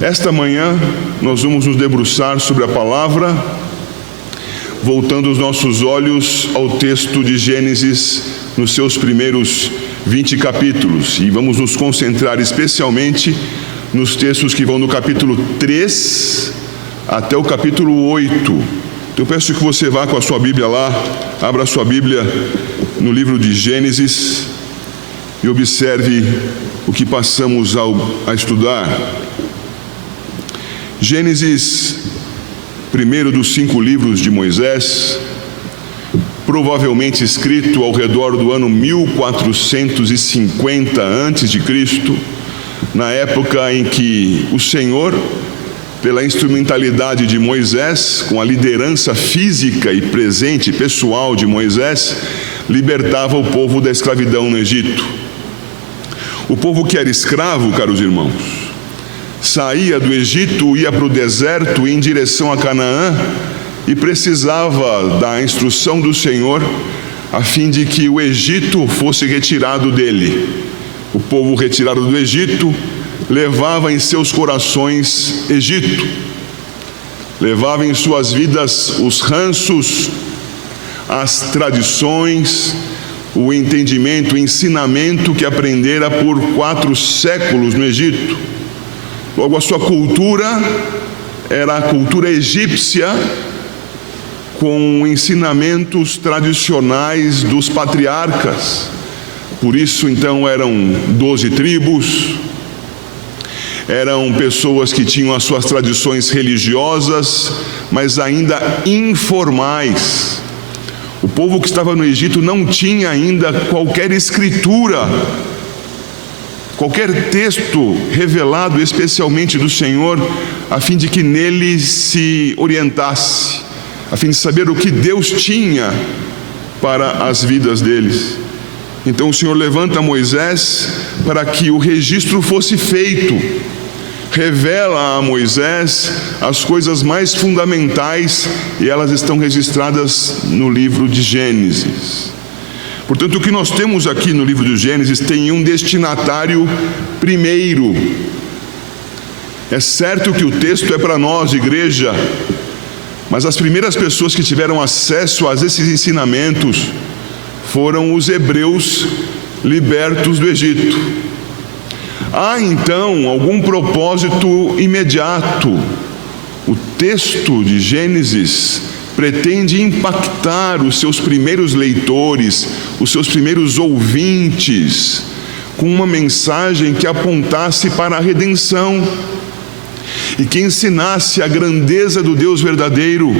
Esta manhã nós vamos nos debruçar sobre a palavra, voltando os nossos olhos ao texto de Gênesis nos seus primeiros 20 capítulos, e vamos nos concentrar especialmente nos textos que vão do capítulo 3 até o capítulo 8. Então eu peço que você vá com a sua Bíblia lá, abra a sua Bíblia no livro de Gênesis e observe o que passamos a estudar. Gênesis, primeiro dos 5 livros de Moisés, provavelmente escrito ao redor do ano 1450 a.C., na época em que o Senhor, pela instrumentalidade de Moisés, com a liderança física e presente pessoal de Moisés, libertava o povo da escravidão no Egito. O povo que era escravo, caros irmãos, saía do Egito, ia para o deserto em direção a Canaã e precisava da instrução do Senhor a fim de que o Egito fosse retirado dele. O povo retirado do Egito levava em seus corações Egito, levava em suas vidas os ranços, as tradições, o entendimento, o ensinamento que aprendera por 4 séculos no Egito. Logo, a sua cultura era a cultura egípcia, com ensinamentos tradicionais dos patriarcas. Por isso, então, eram 12 tribos, eram pessoas que tinham as suas tradições religiosas, mas ainda informais. O povo que estava no Egito não tinha ainda qualquer escritura, qualquer texto revelado especialmente do Senhor, a fim de que nele se orientasse, a fim de saber o que Deus tinha para as vidas deles. Então o Senhor levanta Moisés para que o registro fosse feito. Revela a Moisés as coisas mais fundamentais e elas estão registradas no livro de Gênesis. Portanto, o que nós temos aqui no livro de Gênesis tem um destinatário primeiro. É certo que o texto é para nós, igreja, mas as primeiras pessoas que tiveram acesso a esses ensinamentos foram os hebreus libertos do Egito. Há então algum propósito imediato. O texto de Gênesis pretende impactar os seus primeiros leitores, os seus primeiros ouvintes, com uma mensagem que apontasse para a redenção e que ensinasse a grandeza do Deus verdadeiro,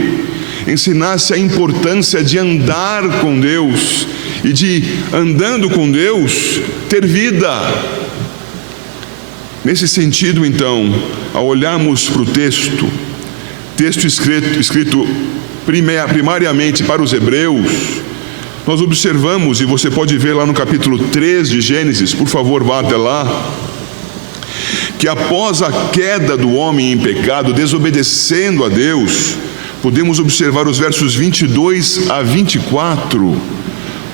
ensinasse a importância de andar com Deus e de, andando com Deus, ter vida. Nesse sentido, então, ao olharmos para o texto escrito primariamente para os hebreus, nós observamos, e você pode ver lá no capítulo 3 de Gênesis, por favor, vá até lá, que após a queda do homem em pecado, desobedecendo a Deus, podemos observar os versos 22 a 24,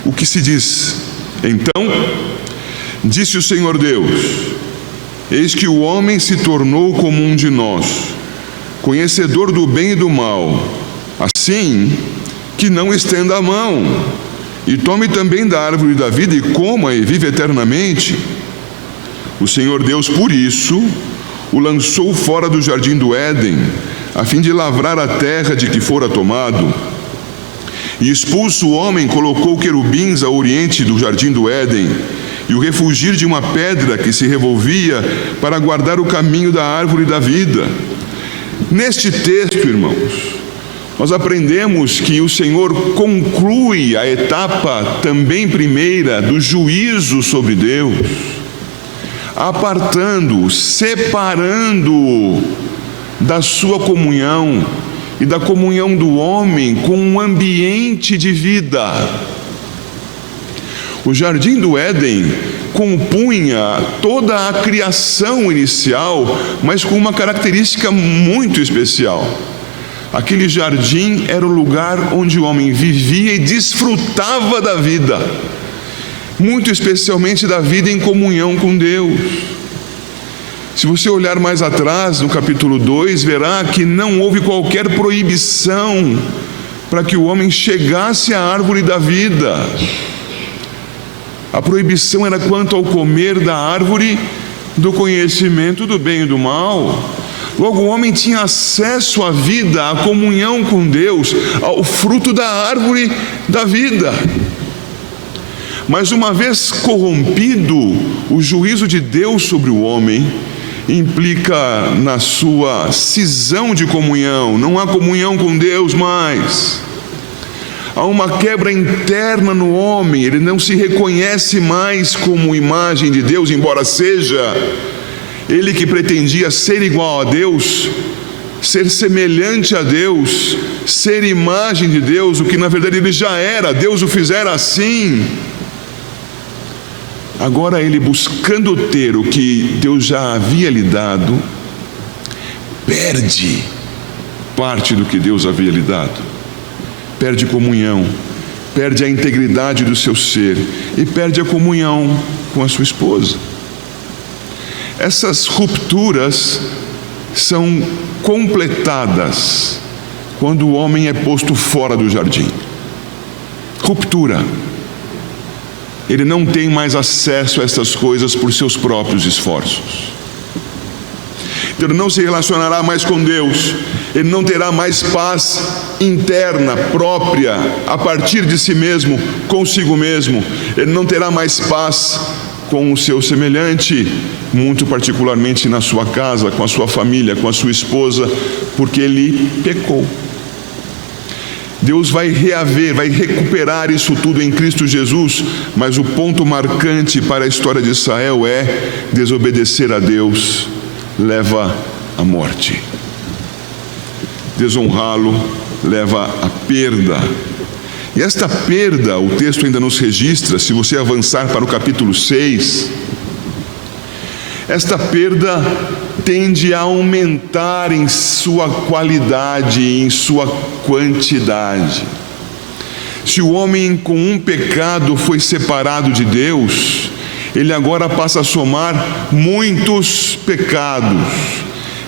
o que se diz: Então, disse o Senhor Deus: Eis que o homem se tornou como um de nós, conhecedor do bem e do mal, assim que não estenda a mão, e tome também da árvore da vida e coma e vive eternamente. O Senhor Deus, por isso, o lançou fora do jardim do Éden, a fim de lavrar a terra de que fora tomado. E expulso o homem, colocou querubins ao oriente do jardim do Éden, e o refugir de uma pedra que se revolvia para guardar o caminho da árvore da vida. Neste texto, irmãos, nós aprendemos que o Senhor conclui a etapa também primeira do juízo sobre Deus, apartando, separando da sua comunhão e da comunhão do homem com um ambiente de vida. O jardim do Éden compunha toda a criação inicial, mas com uma característica muito especial. Aquele jardim era o lugar onde o homem vivia e desfrutava da vida, muito especialmente da vida em comunhão com Deus. Se você olhar mais atrás, no capítulo 2, verá que não houve qualquer proibição para que o homem chegasse à árvore da vida. A proibição era quanto ao comer da árvore do conhecimento do bem e do mal. Logo, o homem tinha acesso à vida, à comunhão com Deus, ao fruto da árvore da vida. Mas uma vez corrompido, o juízo de Deus sobre o homem implica na sua cisão de comunhão. Não há comunhão com Deus mais. Há uma quebra interna no homem. Ele não se reconhece mais como imagem de Deus, embora seja ele que pretendia ser igual a Deus, ser semelhante a Deus, ser imagem de Deus, o que na verdade ele já era. Deus o fizera assim. Agora ele, buscando ter o que Deus já havia lhe dado, perde parte do que Deus havia lhe dado. Perde comunhão, perde a integridade do seu ser e perde a comunhão com a sua esposa. Essas rupturas são completadas quando o homem é posto fora do jardim. Ruptura. Ele não tem mais acesso a essas coisas por seus próprios esforços. Então ele não se relacionará mais com Deus. Ele não terá mais paz interna, própria, a partir de si mesmo, consigo mesmo. Ele não terá mais paz com o seu semelhante, muito particularmente na sua casa, com a sua família, com a sua esposa, porque ele pecou. Deus vai reaver, vai recuperar isso tudo em Cristo Jesus, mas o ponto marcante para a história de Israel é: desobedecer a Deus leva à morte. Desonrá-lo leva à perda. E esta perda, o texto ainda nos registra, se você avançar para o capítulo 6, esta perda tende a aumentar em sua qualidade, em sua quantidade. Se o homem com um pecado foi separado de Deus, ele agora passa a somar muitos pecados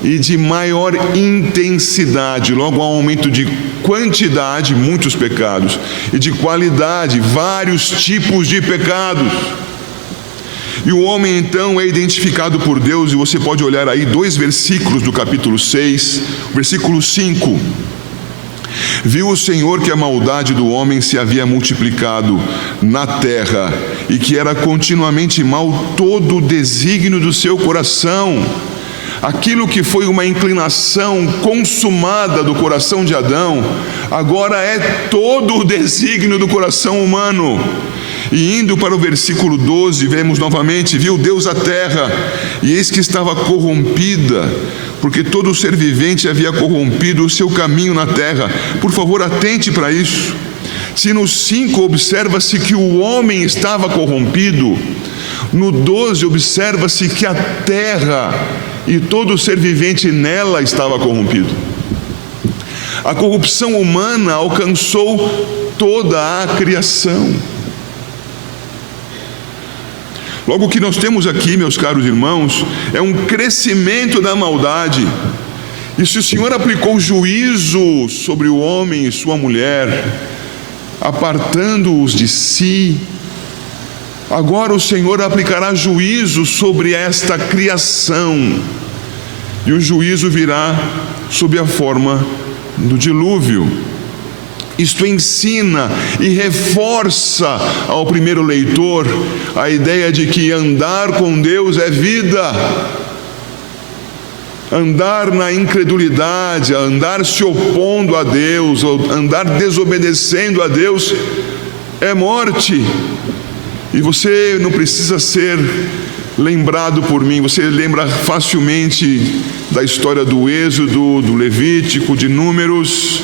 e de maior intensidade. Logo, há um aumento de quantidade, muitos pecados, e de qualidade, vários tipos de pecados. E o homem então é identificado por Deus, e você pode olhar aí 2 versículos do capítulo 6, versículo 5. Viu o Senhor que a maldade do homem se havia multiplicado na terra, e que era continuamente mau todo o desígnio do seu coração. Aquilo que foi uma inclinação consumada do coração de Adão, agora é todo o desígnio do coração humano. E indo para o versículo 12, vemos novamente: viu Deus a terra, e eis que estava corrompida, porque todo ser vivente havia corrompido o seu caminho na terra. Por favor, atente para isso. Se no 5 observa-se que o homem estava corrompido, no 12 observa-se que a terra e todo ser vivente nela estava corrompido. A corrupção humana alcançou toda a criação. Logo, o que nós temos aqui, meus caros irmãos, é um crescimento da maldade. E se o Senhor aplicou juízo sobre o homem e sua mulher, apartando-os de si, agora o Senhor aplicará juízo sobre esta criação. E o juízo virá sob a forma do dilúvio. Isto ensina e reforça ao primeiro leitor a ideia de que andar com Deus é vida. Andar na incredulidade, andar se opondo a Deus, ou andar desobedecendo a Deus é morte. E você não precisa ser lembrado por mim, você lembra facilmente da história do Êxodo, do Levítico, de Números,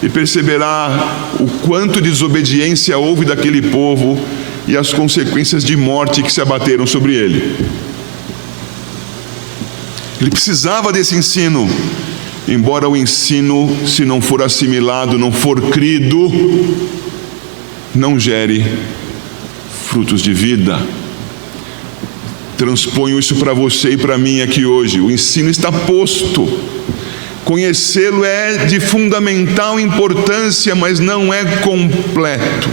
e perceberá o quanto de desobediência houve daquele povo e as consequências de morte que se abateram sobre ele. Ele precisava desse ensino, embora o ensino, se não for assimilado, não for crido, não gere frutos de vida. Transponho isso para você e para mim aqui hoje. O ensino está posto. Conhecê-lo é de fundamental importância, mas não é completo.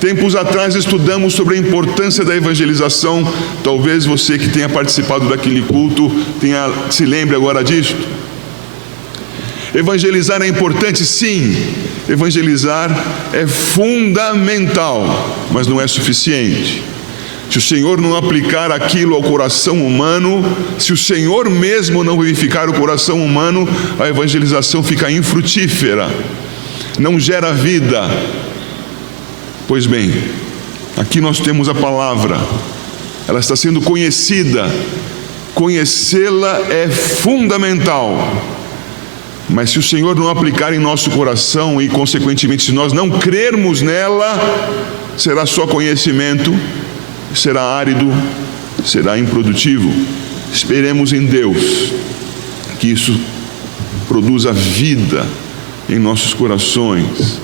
Tempos atrás estudamos sobre a importância da evangelização. Talvez você que tenha participado daquele culto se lembre agora disso. Evangelizar é importante? Sim. Evangelizar é fundamental, mas não é suficiente. Se o Senhor não aplicar aquilo ao coração humano, se o Senhor mesmo não vivificar o coração humano, a evangelização fica infrutífera, não gera vida. Pois bem, aqui nós temos a palavra, ela está sendo conhecida, conhecê-la é fundamental, mas se o Senhor não aplicar em nosso coração e consequentemente se nós não crermos nela, será só conhecimento, será árido, será improdutivo. Esperemos em Deus que isso produza vida em nossos corações,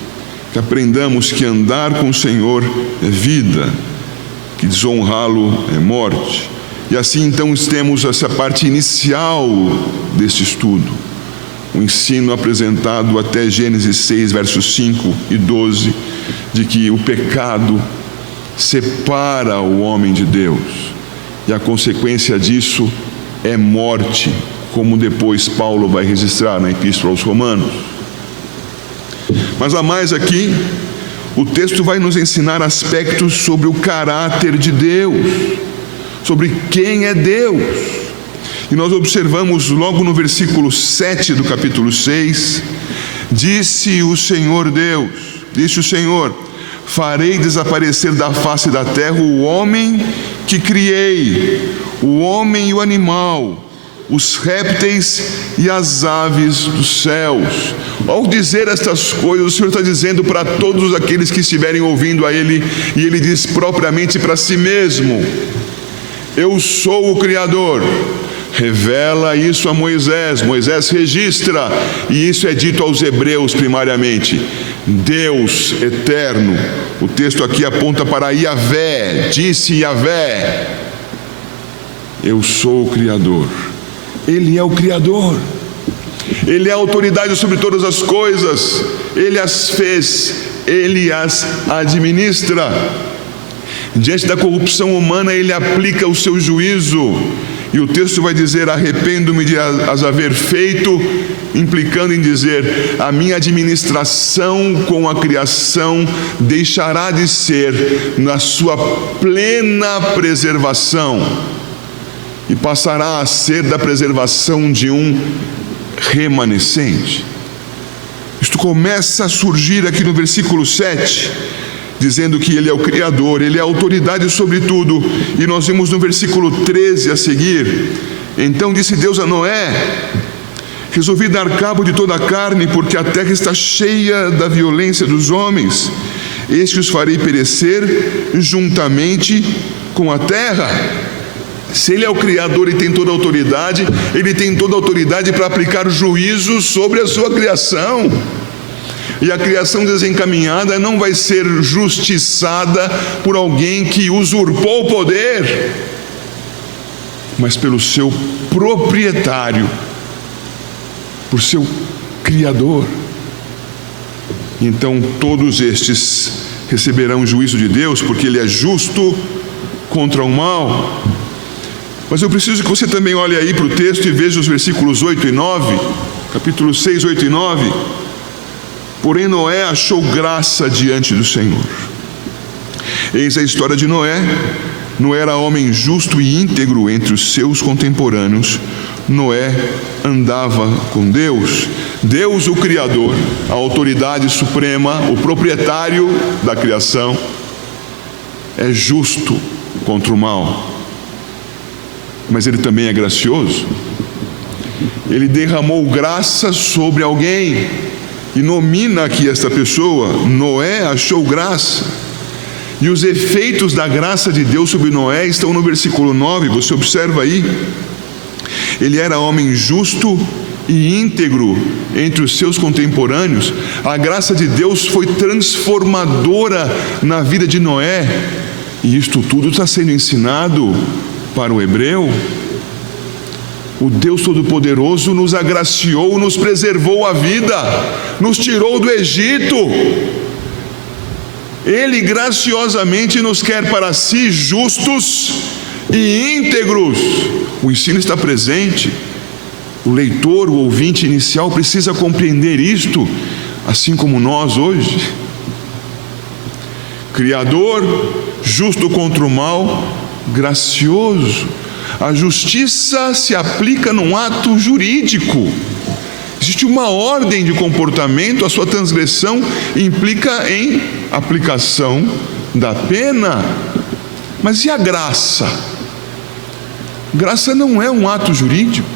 que aprendamos que andar com o Senhor é vida, que desonrá-lo é morte. E assim então temos essa parte inicial deste estudo, o ensino apresentado até Gênesis 6, versos 5 e 12, de que o pecado separa o homem de Deus, e a consequência disso é morte, como depois Paulo vai registrar na Epístola aos Romanos. Mas a mais aqui, o texto vai nos ensinar aspectos sobre o caráter de Deus, sobre quem é Deus. E nós observamos logo no versículo 7 do capítulo 6, disse o Senhor Deus, disse o Senhor: farei desaparecer da face da terra o homem que criei, o homem e o animal, os répteis e as aves dos céus. Ao dizer estas coisas, o Senhor está dizendo para todos aqueles que estiverem ouvindo a Ele, e Ele diz propriamente para si mesmo: eu sou o Criador. Revela isso a Moisés, Moisés registra, e isso é dito aos hebreus primariamente. Deus eterno, o texto aqui aponta para Yahvé, disse Yahvé: eu sou o Criador. Ele é o Criador, Ele é a autoridade sobre todas as coisas, Ele as fez, Ele as administra. Diante da corrupção humana, Ele aplica o seu juízo, e o texto vai dizer: arrependo-me de as haver feito, implicando em dizer: a minha administração com a criação deixará de ser na sua plena preservação, e passará a ser da preservação de um remanescente. Isto começa a surgir aqui no versículo 7, dizendo que Ele é o Criador, Ele é a autoridade sobre tudo. E nós vimos no versículo 13 a seguir: então disse Deus a Noé: resolvi dar cabo de toda a carne, porque a terra está cheia da violência dos homens. Eis que os farei perecer juntamente com a terra. Se Ele é o Criador e tem toda a autoridade, Ele tem toda a autoridade para aplicar juízo sobre a sua criação. E a criação desencaminhada não vai ser justiçada por alguém que usurpou o poder, mas pelo seu proprietário, por seu Criador. Então todos estes receberão o juízo de Deus, porque Ele é justo contra o mal. Mas eu preciso que você também olhe aí para o texto e veja os versículos 8 e 9, capítulo 6, 8 e 9. Porém Noé achou graça diante do Senhor. Eis a história de Noé. Noé era homem justo e íntegro entre os seus contemporâneos. Noé andava com Deus. Deus, o Criador, a autoridade suprema, o proprietário da criação, é justo contra o mal. Mas Ele também é gracioso. Ele derramou graça sobre alguém e nomina aqui esta pessoa: Noé achou graça. E os efeitos da graça de Deus sobre Noé estão no versículo 9, você observa aí. Ele era homem justo e íntegro entre os seus contemporâneos. A graça de Deus foi transformadora na vida de Noé, e isto tudo está sendo ensinado para o hebreu, o Deus Todo-Poderoso nos agraciou, nos preservou a vida, nos tirou do Egito. Ele graciosamente nos quer para si justos e íntegros. O ensino está presente. O leitor, o ouvinte inicial precisa compreender isto, assim como nós hoje. Criador, justo contra o mal, gracioso. A justiça se aplica num ato jurídico. Existe uma ordem de comportamento, a sua transgressão implica em aplicação da pena. Mas e a graça? Graça não é um ato jurídico.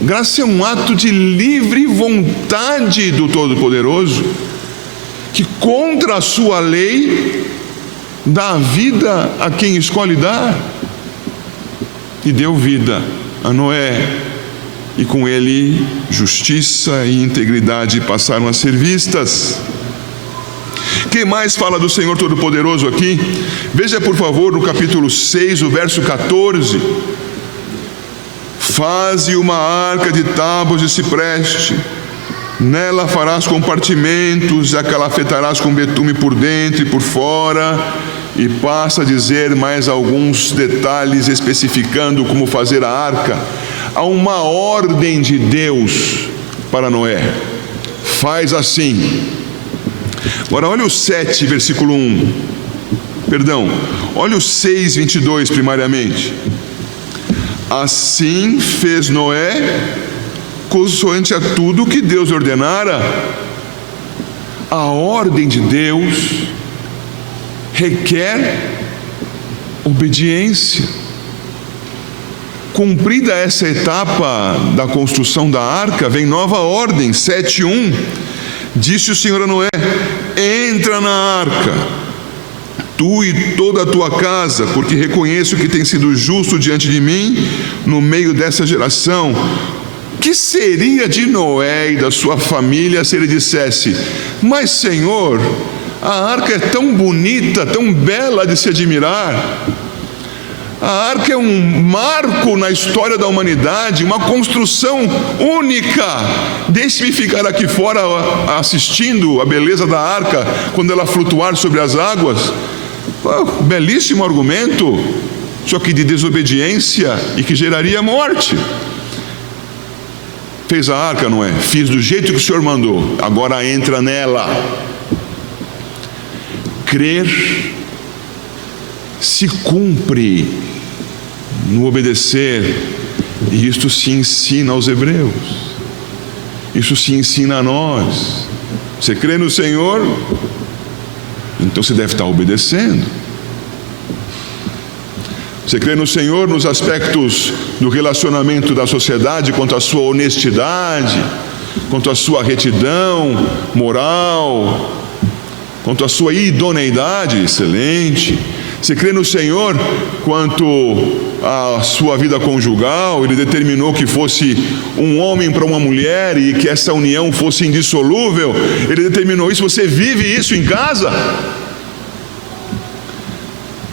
Graça é um ato de livre vontade do Todo-Poderoso, que contra a sua lei dá vida a quem escolhe dar. E deu vida a Noé, e com ele justiça e integridade passaram a ser vistas. Quem mais fala do Senhor Todo-Poderoso aqui? Veja por favor no capítulo 6, o verso 14. Faze uma arca de tábuas de cipreste, nela farás compartimentos, a calafetarás com betume por dentro e por fora. E passa a dizer mais alguns detalhes especificando como fazer a arca. Há uma ordem de Deus para Noé: faz assim. Agora olha o 7, versículo 1. Olha o 6, 22 primariamente. Assim fez Noé consoante a tudo que Deus ordenara. A ordem de Deus requer obediência. Cumprida essa etapa da construção da arca, vem nova ordem. 7:1. Disse o Senhor a Noé: entra na arca, tu e toda a tua casa, porque reconheço que tem sido justo diante de mim no meio dessa geração. Que seria de Noé e da sua família se ele dissesse: mas Senhor, a arca é tão bonita, tão bela de se admirar. A arca é um marco na história da humanidade, uma construção única. Deixe-me ficar aqui fora assistindo a beleza da arca quando ela flutuar sobre as águas. Belíssimo argumento, só que de desobediência e que geraria morte. Fez a arca, não é? Fiz do jeito que o Senhor mandou, agora entra nela. Crer se cumpre no obedecer, e isto se ensina aos hebreus, isso se ensina a nós. Você crê no Senhor, então você deve estar obedecendo. Você crê no Senhor nos aspectos do relacionamento da sociedade, quanto à sua honestidade, quanto à sua retidão moral, quanto à sua idoneidade, excelente. Você crê no Senhor quanto à sua vida conjugal? Ele determinou que fosse um homem para uma mulher e que essa união fosse indissolúvel. Ele determinou isso. Você vive isso em casa?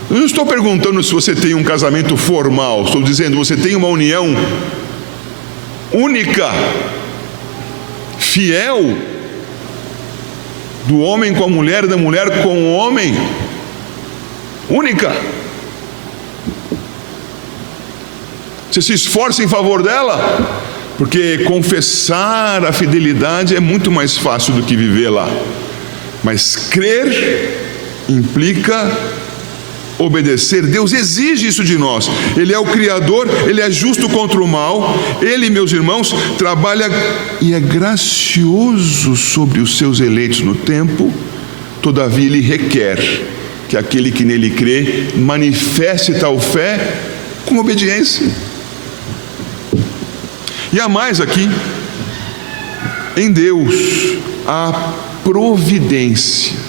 Eu não estou perguntando se você tem um casamento formal. Estou dizendo, você tem uma união única, fiel, do homem com a mulher, da mulher com o homem, única. Você se esforça em favor dela, porque confessar a fidelidade é muito mais fácil do que vivê-la. Mas crer implica obedecer. Deus exige isso de nós. Ele é o Criador, Ele é justo contra o mal. Ele, meus irmãos, trabalha e é gracioso sobre os seus eleitos no tempo. Todavia Ele requer que aquele que nele crê manifeste tal fé com obediência. E há mais aqui. Em Deus há providência.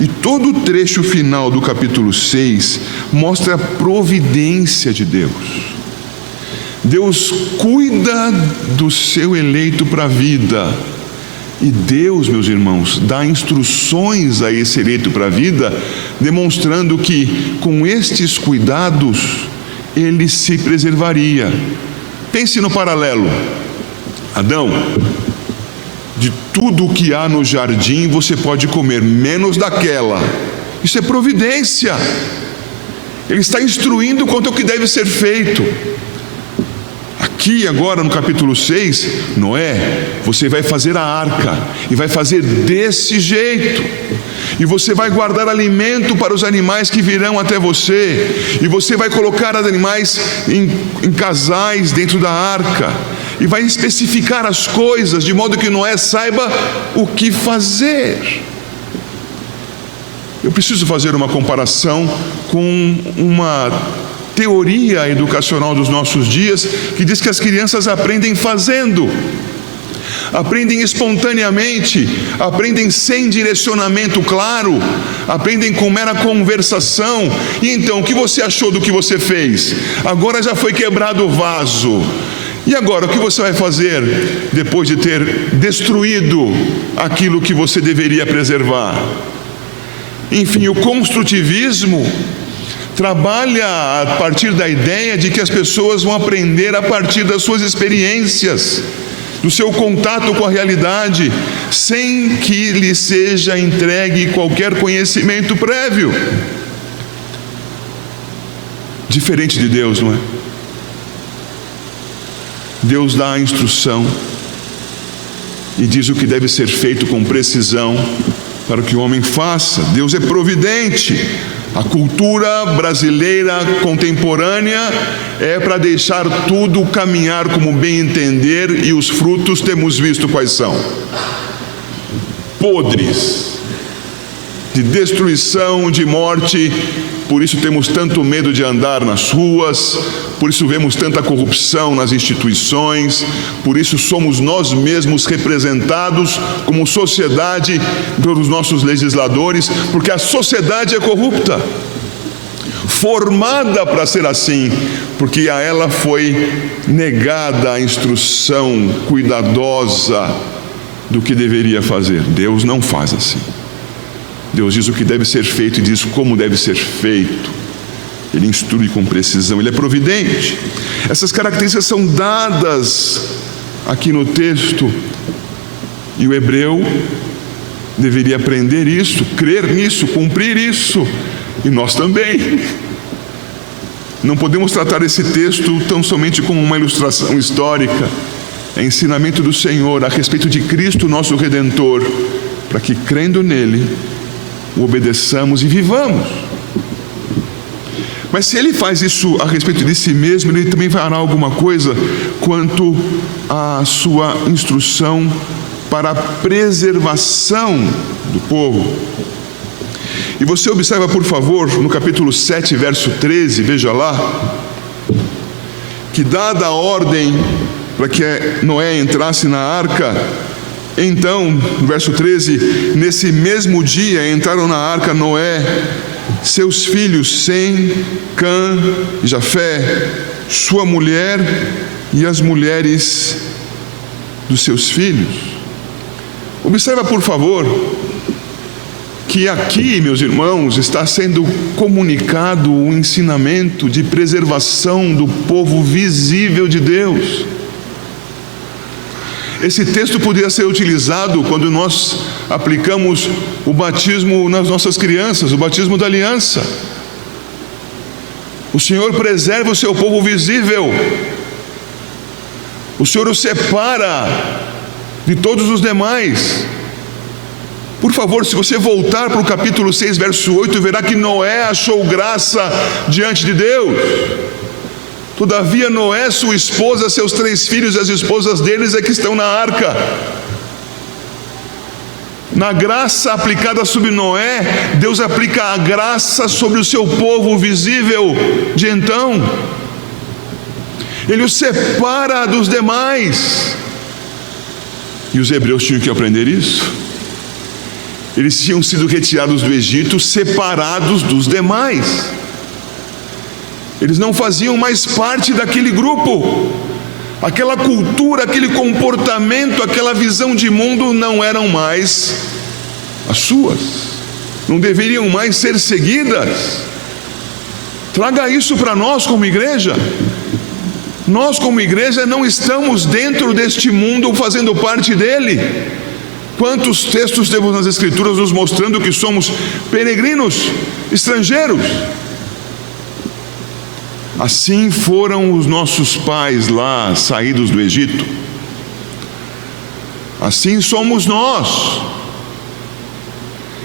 E todo o trecho final do capítulo 6 mostra a providência de Deus. Deus cuida do seu eleito para a vida. E Deus, meus irmãos, dá instruções a esse eleito para a vida, demonstrando que com estes cuidados ele se preservaria. Pense no paralelo. Adão, de tudo o que há no jardim você pode comer, menos daquela. Isso é providência. Ele está instruindo quanto ao que deve ser feito. Aqui agora no capítulo 6, Noé, você vai fazer a arca, e vai fazer desse jeito, e você vai guardar alimento para os animais que virão até você, e você vai colocar os animais em casais dentro da arca, e vai especificar as coisas, de modo que Noé saiba o que fazer. Eu preciso fazer uma comparação com uma teoria educacional dos nossos dias, que diz que as crianças aprendem fazendo, aprendem espontaneamente, aprendem sem direcionamento claro, aprendem com mera conversação. E então, o que você achou do que você fez? Agora já foi quebrado o vaso. E agora, o que você vai fazer depois de ter destruído aquilo que você deveria preservar? Enfim, o construtivismo trabalha a partir da ideia de que as pessoas vão aprender a partir das suas experiências, do seu contato com a realidade, sem que lhe seja entregue qualquer conhecimento prévio. Diferente de Deus, não é? Deus dá a instrução e diz o que deve ser feito com precisão para que o homem faça. Deus é providente. A cultura brasileira contemporânea é para deixar tudo caminhar como bem entender, e os frutos temos visto quais são: podres, de destruição, de morte. Por isso temos tanto medo de andar nas ruas, por isso vemos tanta corrupção nas instituições, por isso somos nós mesmos representados como sociedade pelos nossos legisladores, porque a sociedade é corrupta, formada para ser assim, porque a ela foi negada a instrução cuidadosa do que deveria fazer. Deus não faz assim. Deus diz o que deve ser feito e diz como deve ser feito. Ele instrui com precisão, ele é providente. Essas características são dadas aqui no texto, e o hebreu deveria aprender isso, crer nisso, cumprir isso, e nós também. Não podemos tratar esse texto tão somente como uma ilustração histórica. É ensinamento do Senhor a respeito de Cristo, nosso Redentor, para que, crendo nele, o obedeçamos e vivamos. Mas se ele faz isso a respeito de si mesmo, ele também fará alguma coisa quanto à sua instrução para a preservação do povo. E você observa, por favor, no capítulo 7, verso 13, veja lá, que dada a ordem para que Noé entrasse na arca, então, no verso 13, nesse mesmo dia entraram na arca Noé, seus filhos Sem, Cã e Jafé, sua mulher e as mulheres dos seus filhos. Observa, por favor, que aqui, meus irmãos, está sendo comunicado o ensinamento de preservação do povo visível de Deus. Esse texto poderia ser utilizado quando nós aplicamos o batismo nas nossas crianças, o batismo da aliança. O Senhor preserva o seu povo visível. O Senhor o separa de todos os demais. Por favor, se você voltar para o capítulo 6, verso 8, verá que Noé achou graça diante de Deus. Todavia Noé, sua esposa, seus 3 filhos e as esposas deles é que estão na arca. Na graça aplicada sobre Noé, Deus aplica a graça sobre o seu povo visível de então. Ele o separa dos demais. E os hebreus tinham que aprender isso. Eles tinham sido retirados do Egito, separados dos demais. Eles não faziam mais parte daquele grupo. Aquela cultura, aquele comportamento, aquela visão de mundo não eram mais as suas. Não deveriam mais ser seguidas. Traga isso para nós como igreja. Nós como igreja não estamos dentro deste mundo fazendo parte dele. Quantos textos temos nas Escrituras nos mostrando que somos peregrinos, estrangeiros? Assim foram os nossos pais lá saídos do Egito. Assim somos nós.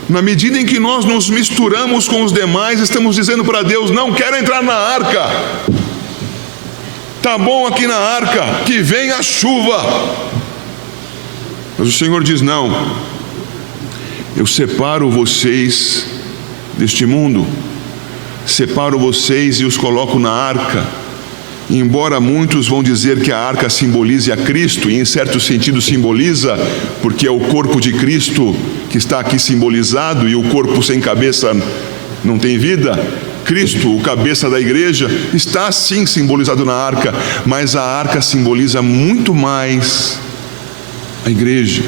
Na medida em que nós nos misturamos com os demais, estamos dizendo para Deus: não quero entrar na arca. Tá bom aqui na arca, que venha a chuva. Mas o Senhor diz: não, eu separo vocês deste mundo, separo vocês e os coloco na arca. E embora muitos vão dizer que a arca simbolize a Cristo, e em certo sentido simboliza, porque é o corpo de Cristo que está aqui simbolizado, e o corpo sem cabeça não tem vida. Cristo, o cabeça da igreja, está sim simbolizado na arca, mas a arca simboliza muito mais a igreja,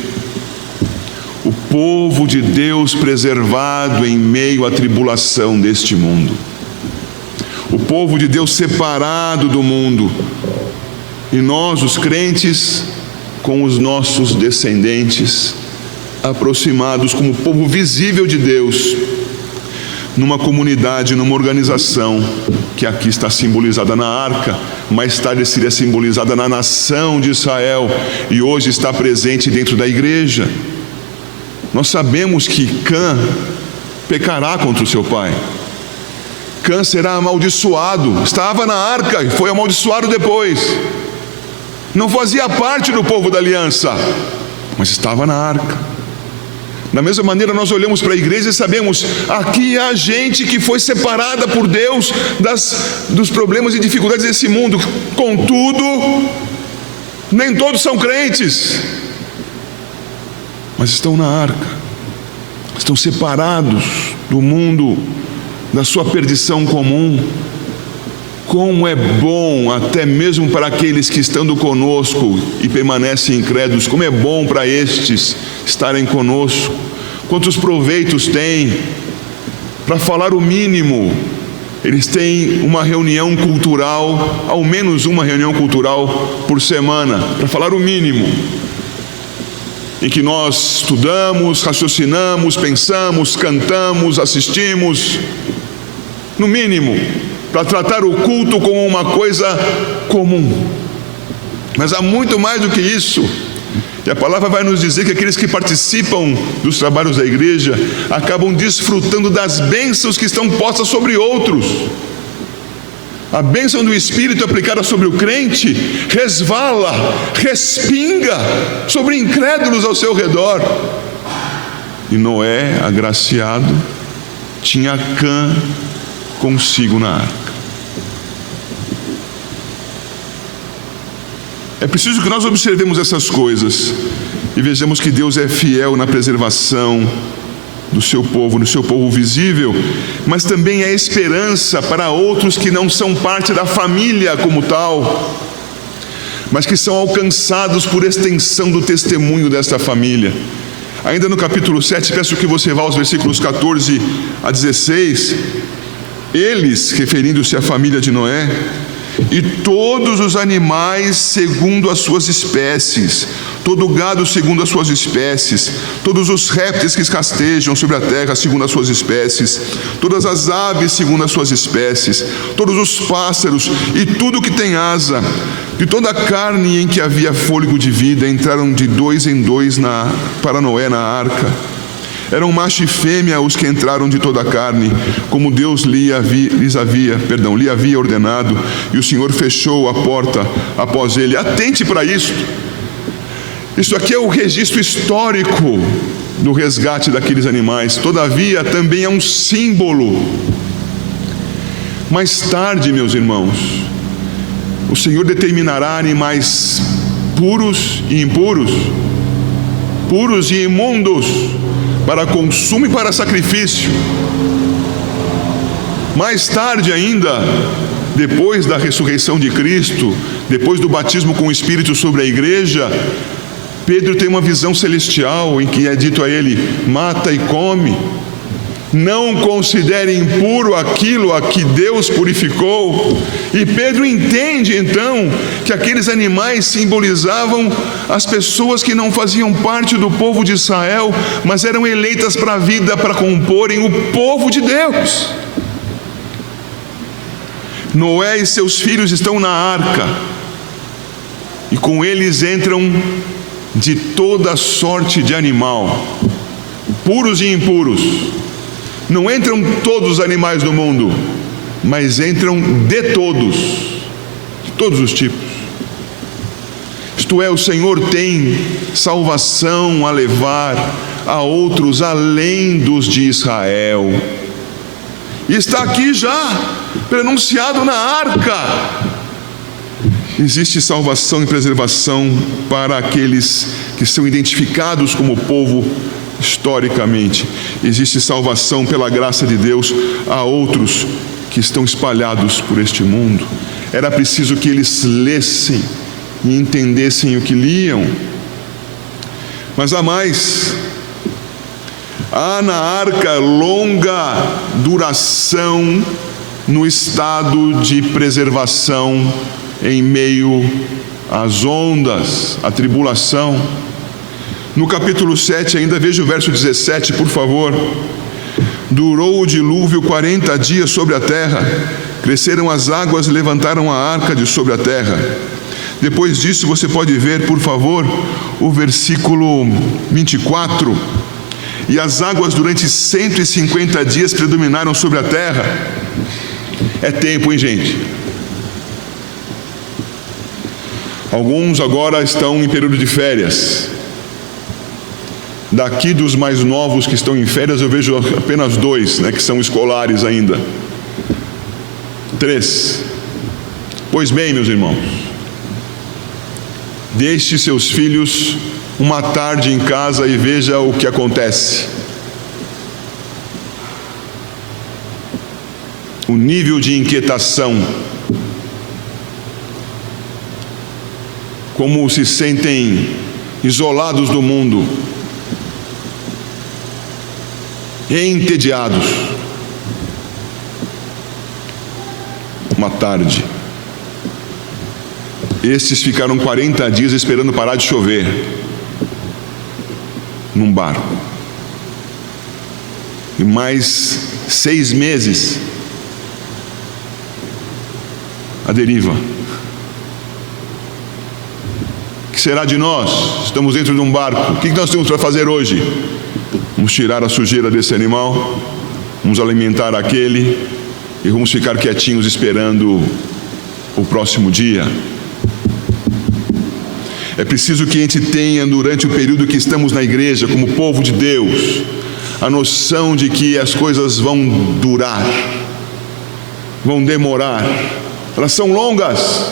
o povo de Deus preservado em meio à tribulação deste mundo, o povo de Deus separado do mundo, e nós, os crentes, com os nossos descendentes, aproximados como povo visível de Deus, numa comunidade, numa organização que aqui está simbolizada na arca, mais tarde seria simbolizada na nação de Israel, e hoje está presente dentro da igreja. Nós sabemos que Cã pecará contra o seu pai. Cã será amaldiçoado. Estava na arca e foi amaldiçoado depois. Não fazia parte do povo da aliança, mas estava na arca. Da mesma maneira, nós olhamos para a igreja e sabemos: aqui há gente que foi separada por Deus dos problemas e dificuldades desse mundo. Contudo, nem todos são crentes, mas estão na arca, estão separados do mundo, da sua perdição comum. Como é bom, até mesmo para aqueles que estando conosco e permanecem incrédulos, como é bom para estes estarem conosco. Quantos proveitos têm? Para falar o mínimo, eles têm uma reunião cultural, ao menos uma reunião cultural por semana, para falar o mínimo, em que nós estudamos, raciocinamos, pensamos, cantamos, assistimos, no mínimo, para tratar o culto como uma coisa comum. Mas há muito mais do que isso. E a palavra vai nos dizer que aqueles que participam dos trabalhos da igreja acabam desfrutando das bênçãos que estão postas sobre outros. A bênção do Espírito aplicada sobre o crente resvala, respinga sobre incrédulos ao seu redor. E Noé, agraciado, tinha Cã consigo na arca. É preciso que nós observemos essas coisas e vejamos que Deus é fiel na preservação do seu povo, no seu povo visível, mas também é esperança para outros que não são parte da família como tal, mas que são alcançados por extensão do testemunho desta família. Ainda no capítulo 7, peço que você vá aos versículos 14 a 16. Eles, referindo-se à família de Noé, e todos os animais segundo as suas espécies, todo o gado segundo as suas espécies, todos os répteis que escastejam sobre a terra segundo as suas espécies, todas as aves segundo as suas espécies, todos os pássaros e tudo que tem asa, de toda a carne em que havia fôlego de vida, entraram de 2 em 2 para Noé na arca. Eram macho e fêmea os que entraram de toda a carne, como Deus lhe havia ordenado, e o Senhor fechou a porta após ele. Atente para isto. Isso aqui é o registro histórico do resgate daqueles animais. Todavia, também é um símbolo. Mais tarde, meus irmãos, o Senhor determinará animais puros e impuros, puros e imundos, para consumo e para sacrifício. Mais tarde ainda, depois da ressurreição de Cristo, depois do batismo com o Espírito sobre a igreja, Pedro tem uma visão celestial em que é dito a ele: mata e come. Não considere impuro aquilo a que Deus purificou. E Pedro entende então que aqueles animais simbolizavam as pessoas que não faziam parte do povo de Israel, mas eram eleitas para a vida, para comporem o povo de Deus. Noé e seus filhos estão na arca, e com eles entram de toda sorte de animal, puros e impuros. Não entram todos os animais do mundo, mas entram de todos os tipos. Isto é, o Senhor tem salvação a levar a outros além dos de Israel. E está aqui já, pronunciado na arca. Existe salvação e preservação para aqueles que são identificados como povo historicamente. Existe salvação pela graça de Deus a outros que estão espalhados por este mundo. Era preciso que eles lessem e entendessem o que liam. Mas há mais. Há na arca longa duração no estado de preservação em meio às ondas, à tribulação. No capítulo 7, ainda veja o verso 17, por favor. Durou o dilúvio 40 dias sobre a terra. Cresceram as águas e levantaram a arca de sobre a terra. Depois disso, você pode ver, por favor, o versículo 24. E as águas durante 150 dias predominaram sobre a terra. É tempo, hein, gente? Alguns agora estão em período de férias. Daqui dos mais novos que estão em férias, eu vejo apenas 2, que são escolares ainda. 3. Pois bem, meus irmãos, deixe seus filhos uma tarde em casa e veja o que acontece. O nível de inquietação, como se sentem isolados do mundo, entediados. Uma tarde. Estes ficaram 40 dias esperando parar de chover num barco. E mais 6 meses à deriva. O que será de nós? Estamos dentro de um barco. O que nós temos para fazer hoje? Vamos tirar a sujeira desse animal, vamos alimentar aquele e vamos ficar quietinhos esperando o próximo dia. É preciso que a gente tenha, durante o período que estamos na igreja, como povo de Deus, a noção de que as coisas vão durar, vão demorar, elas são longas.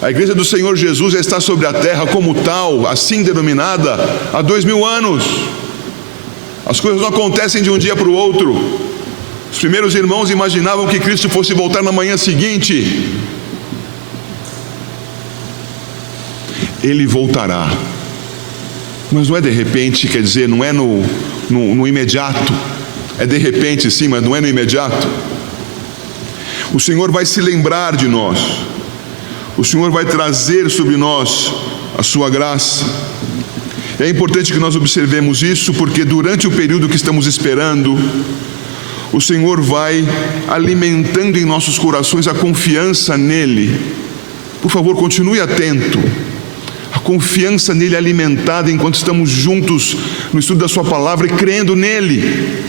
A igreja do Senhor Jesus já está sobre a terra como tal, assim denominada, há 2000 anos. As coisas não acontecem de um dia para o outro. Os primeiros irmãos imaginavam que Cristo fosse voltar na manhã seguinte. Ele voltará. Mas não é de repente, quer dizer, não é no imediato. É de repente sim, mas não é no imediato. O Senhor vai se lembrar de nós. O Senhor vai trazer sobre nós a sua graça. É importante que nós observemos isso, porque durante o período que estamos esperando, o Senhor vai alimentando em nossos corações a confiança nele. Por favor, continue atento. A confiança nele é alimentada enquanto estamos juntos no estudo da sua palavra e crendo nele.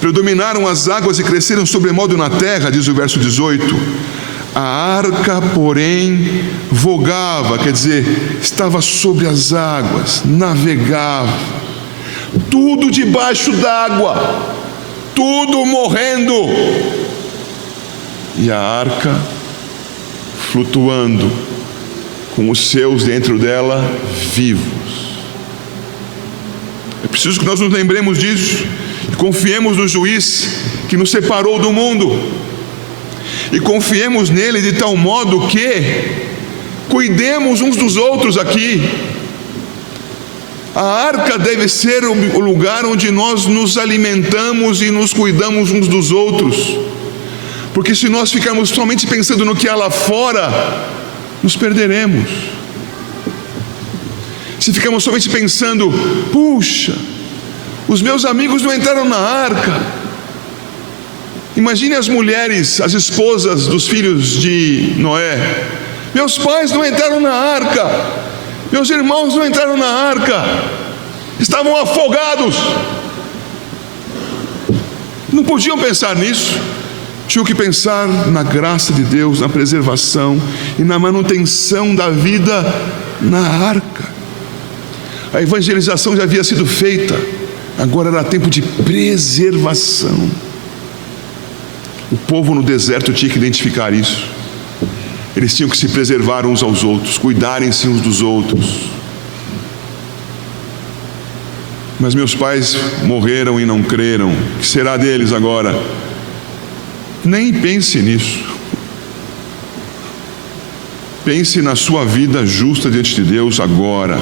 Predominaram as águas e cresceram sobremodo na terra, diz o verso 18. A arca, porém, vogava, quer dizer, estava sobre as águas, navegava, tudo debaixo d'água, tudo morrendo, e a arca flutuando, com os seus dentro dela vivos. É preciso que nós nos lembremos disso, e confiemos no juiz que nos separou do mundo, e confiemos nele de tal modo que cuidemos uns dos outros aqui. A arca deve ser o lugar onde nós nos alimentamos e nos cuidamos uns dos outros. Porque se nós ficarmos somente pensando no que há lá fora, nos perderemos. Se ficarmos somente pensando, puxa, os meus amigos não entraram na arca. Imagine as mulheres, as esposas dos filhos de Noé. Meus pais não entraram na arca. Meus irmãos não entraram na arca. Estavam afogados. Não podiam pensar nisso. Tinham que pensar na graça de Deus, na preservação e na manutenção da vida na arca. A evangelização já havia sido feita. Agora era tempo de preservação. O povo no deserto tinha que identificar isso. Eles tinham que se preservar uns aos outros, cuidarem-se uns dos outros. Mas meus pais morreram e não creram. O que será deles agora? Nem pense nisso. Pense na sua vida justa diante de Deus agora.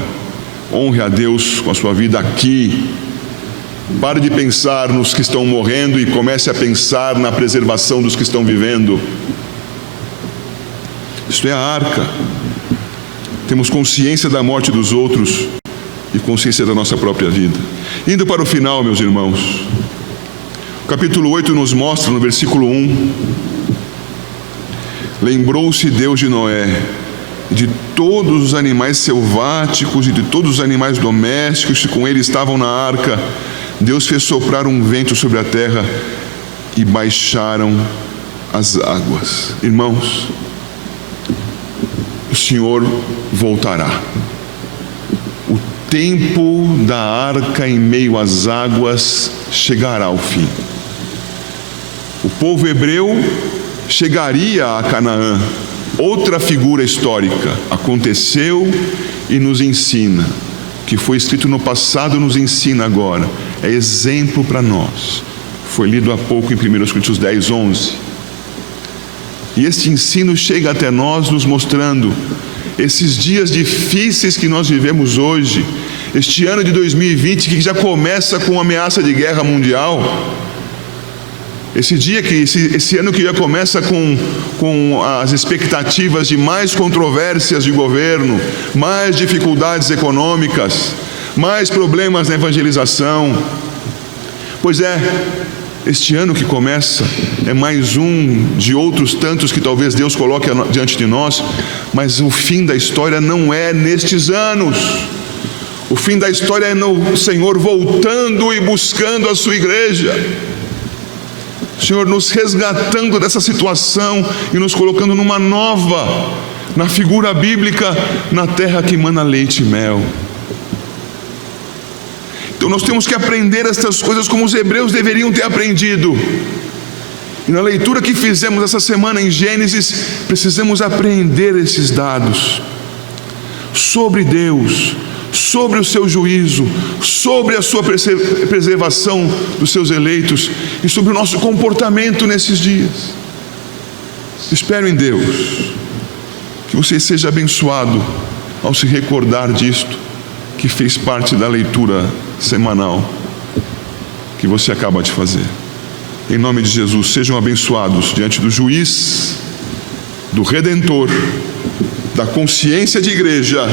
Honre a Deus com a sua vida aqui. Pare de pensar nos que estão morrendo e comece a pensar na preservação dos que estão vivendo. Isto é a arca. Temos consciência da morte dos outros e consciência da nossa própria vida. Indo para o final, meus irmãos, o capítulo 8 nos mostra no versículo 1: lembrou-se Deus de Noé, de todos os animais selváticos e de todos os animais domésticos que com ele estavam na arca. Deus fez soprar um vento sobre a terra e baixaram as águas. Irmãos, o Senhor voltará. O tempo da arca em meio às águas chegará ao fim. O povo hebreu chegaria a Canaã. Outra figura histórica aconteceu e nos ensina. O que foi escrito no passado nos ensina agora. É exemplo para nós. Foi lido há pouco em 1 Coríntios 10, 11. E este ensino chega até nós nos mostrando esses dias difíceis que nós vivemos hoje, este ano de 2020 que já começa com ameaça de guerra mundial. Esse ano que já começa com as expectativas de mais controvérsias de governo, mais dificuldades econômicas, mais problemas na evangelização. Pois é, este ano que começa é mais um de outros tantos que talvez Deus coloque diante de nós, mas o fim da história não é nestes anos. O fim da história é no Senhor voltando e buscando a sua igreja. O Senhor nos resgatando dessa situação e nos colocando numa nova, na figura bíblica, na terra que emana leite e mel. Então nós temos que aprender estas coisas como os hebreus deveriam ter aprendido. E na leitura que fizemos essa semana em Gênesis, precisamos aprender esses dados sobre Deus, sobre o seu juízo, sobre a sua preservação dos seus eleitos e sobre o nosso comportamento nesses dias. Espero em Deus que você seja abençoado ao se recordar disto, que fez parte da leitura semanal que você acaba de fazer. Em nome de Jesus, sejam abençoados diante do juiz, do Redentor, da consciência de igreja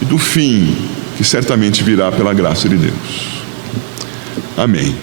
e do fim que certamente virá pela graça de Deus. Amém.